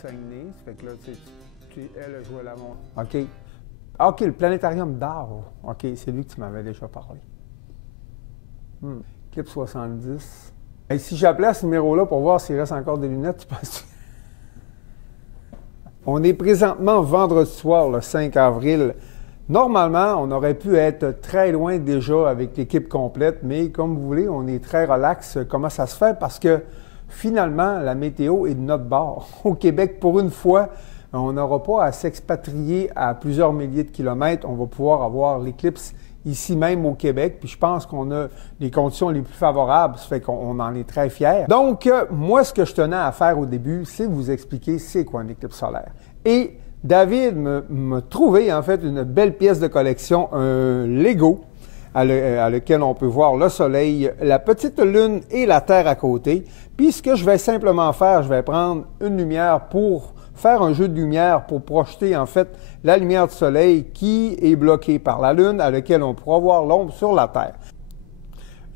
Saguenay. Ça fait que là, elle, je vois la montre. OK. OK, le planétarium d'Arles. OK, c'est lui que tu m'avais déjà parlé. Clip 70. Et si j'appelais à ce numéro-là pour voir s'il reste encore des lunettes, tu penses? On est présentement vendredi soir, le 5 avril. Normalement, on aurait pu être très loin déjà avec l'équipe complète, mais comme vous voulez, on est très relax. Comment ça se fait? Parce que finalement, la météo est de notre bord. Au Québec, pour une fois, on n'aura pas à s'expatrier à plusieurs milliers de kilomètres. On va pouvoir avoir l'éclipse ici même au Québec. Puis je pense qu'on a les conditions les plus favorables. Ça fait qu'on en est très fiers. Donc, moi, ce que je tenais à faire au début, c'est vous expliquer c'est quoi une éclipse solaire. Et David m'a trouvé en fait une belle pièce de collection, un Lego, à lequel on peut voir le soleil, la petite lune et la Terre à côté. Puis ce que je vais simplement faire, je vais prendre une lumière pour faire un jeu de lumière pour projeter en fait la lumière du soleil qui est bloquée par la lune, à laquelle on pourra voir l'ombre sur la Terre.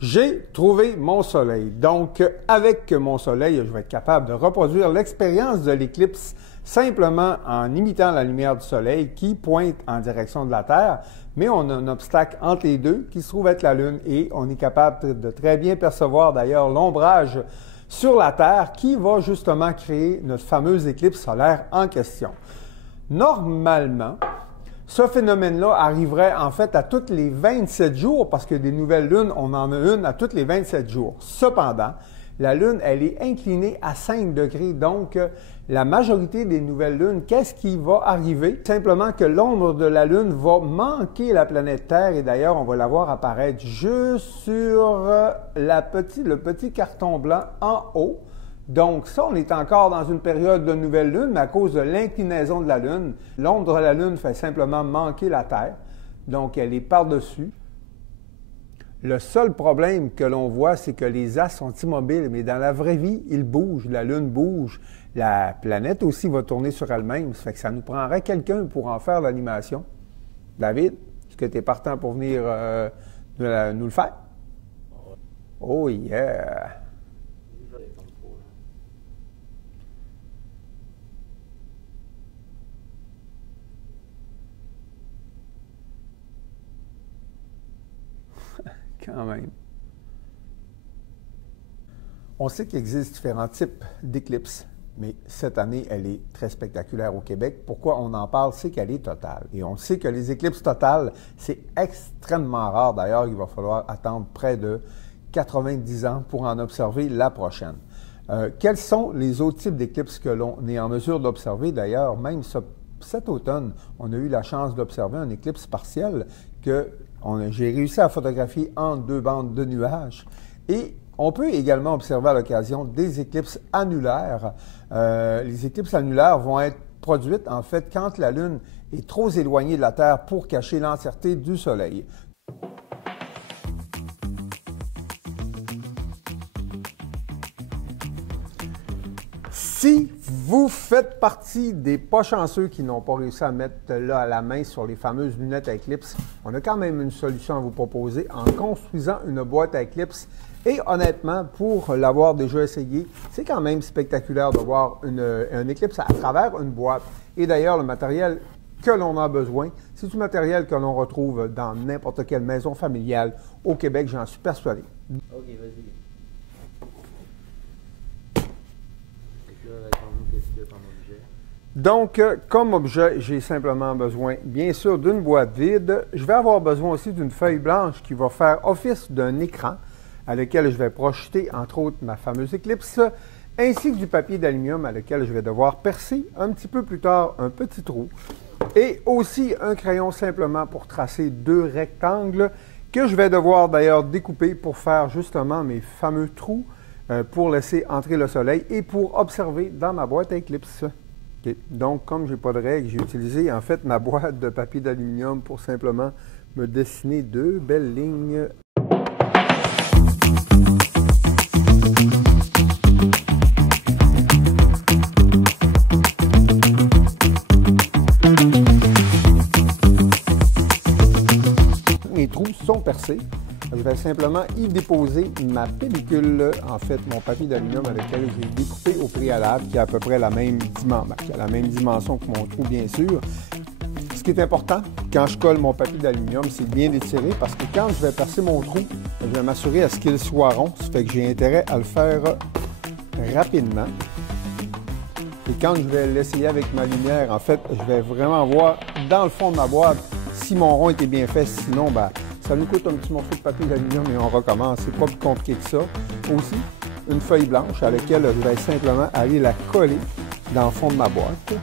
J'ai trouvé mon soleil. Donc, avec mon soleil, je vais être capable de reproduire l'expérience de l'éclipse simplement en imitant la lumière du soleil qui pointe en direction de la Terre, mais on a un obstacle entre les deux qui se trouve être la Lune et on est capable de très bien percevoir d'ailleurs l'ombrage sur la Terre qui va justement créer notre fameuse éclipse solaire en question. Normalement, ce phénomène-là arriverait en fait à tous les 27 jours parce que des nouvelles lunes, on en a une à tous les 27 jours. Cependant, la Lune, elle est inclinée à 5 degrés. Donc, la majorité des nouvelles lunes, qu'est-ce qui va arriver? Simplement que l'ombre de la Lune va manquer la planète Terre et d'ailleurs, on va la voir apparaître juste sur le petit carton blanc en haut. Donc, ça, on est encore dans une période de nouvelle lune, mais à cause de l'inclinaison de la Lune, l'ombre de la Lune fait simplement manquer la Terre. Donc, elle est par-dessus. Le seul problème que l'on voit, c'est que les astres sont immobiles, mais dans la vraie vie, ils bougent, la Lune bouge, la planète aussi va tourner sur elle-même. Ça fait que ça nous prendrait quelqu'un pour en faire l'animation. David, est-ce que tu es partant pour venir nous le faire? Oh yeah! Quand même. On sait qu'il existe différents types d'éclipses, mais cette année, elle est très spectaculaire au Québec. Pourquoi on en parle? C'est qu'elle est totale. Et on sait que les éclipses totales, c'est extrêmement rare. D'ailleurs, il va falloir attendre près de 90 ans pour en observer la prochaine. Quels sont les autres types d'éclipses que l'on est en mesure d'observer? D'ailleurs, même cet automne, on a eu la chance d'observer une éclipse partielle que j'ai réussi à photographier en 2 bandes de nuages. Et on peut également observer à l'occasion des éclipses annulaires. Les éclipses annulaires vont être produites, en fait, quand la Lune est trop éloignée de la Terre pour cacher l'entièreté du Soleil. Si vous faites partie des pas chanceux qui n'ont pas réussi à mettre là la main sur les fameuses lunettes à éclipse, on a quand même une solution à vous proposer en construisant une boîte à éclipse. Et honnêtement, pour l'avoir déjà essayé, c'est quand même spectaculaire de voir une éclipse à travers une boîte. Et d'ailleurs, le matériel que l'on a besoin, c'est du matériel que l'on retrouve dans n'importe quelle maison familiale au Québec, j'en suis persuadé. OK, vas-y. Donc, comme objet, j'ai simplement besoin, bien sûr, d'une boîte vide. Je vais avoir besoin aussi d'une feuille blanche qui va faire office d'un écran à lequel je vais projeter, entre autres, ma fameuse éclipse, ainsi que du papier d'aluminium à lequel je vais devoir percer un petit peu plus tard un petit trou, et aussi un crayon simplement pour tracer 2 rectangles que je vais devoir d'ailleurs découper pour faire justement mes fameux trous pour laisser entrer le soleil et pour observer dans ma boîte à éclipse. Okay. Donc, comme je n'ai pas de règle, j'ai utilisé en fait ma boîte de papier d'aluminium pour simplement me dessiner 2 belles lignes. Mes trous sont percés. Je vais simplement y déposer ma pellicule, en fait, mon papier d'aluminium avec lequel j'ai découpé au préalable, qui a à peu près la même dimension que mon trou, bien sûr. Ce qui est important, quand je colle mon papier d'aluminium, c'est de bien l'étirer parce que quand je vais percer mon trou, je vais m'assurer à ce qu'il soit rond. Ça fait que j'ai intérêt à le faire rapidement. Et quand je vais l'essayer avec ma lumière, en fait, je vais vraiment voir dans le fond de ma boîte si mon rond était bien fait. Sinon, ben, ça nous coûte un petit morceau de papier d'aluminium et on recommence. C'est pas plus compliqué que ça. Aussi, une feuille blanche à laquelle je vais simplement aller la coller dans le fond de ma boîte.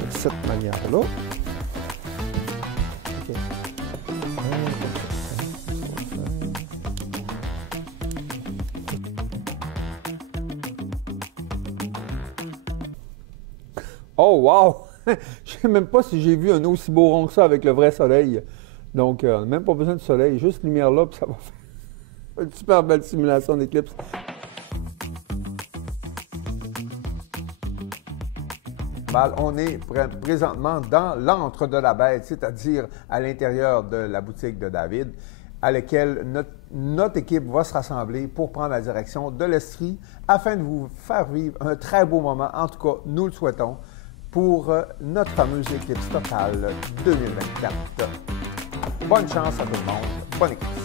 De cette manière-là. Okay. Oh, wow! Je ne sais même pas si j'ai vu un aussi beau rond que ça avec le vrai soleil. Donc, même pas besoin de soleil, juste lumière là, puis ça va faire une super belle simulation d'éclipse. On est présentement dans l'antre de la bête, c'est-à-dire à l'intérieur de la boutique de David, à laquelle notre équipe va se rassembler pour prendre la direction de l'Estrie afin de vous faire vivre un très beau moment. En tout cas, nous le souhaitons pour notre fameuse éclipse totale 2024. Bonne chance à tout le monde. Bonne éclipse.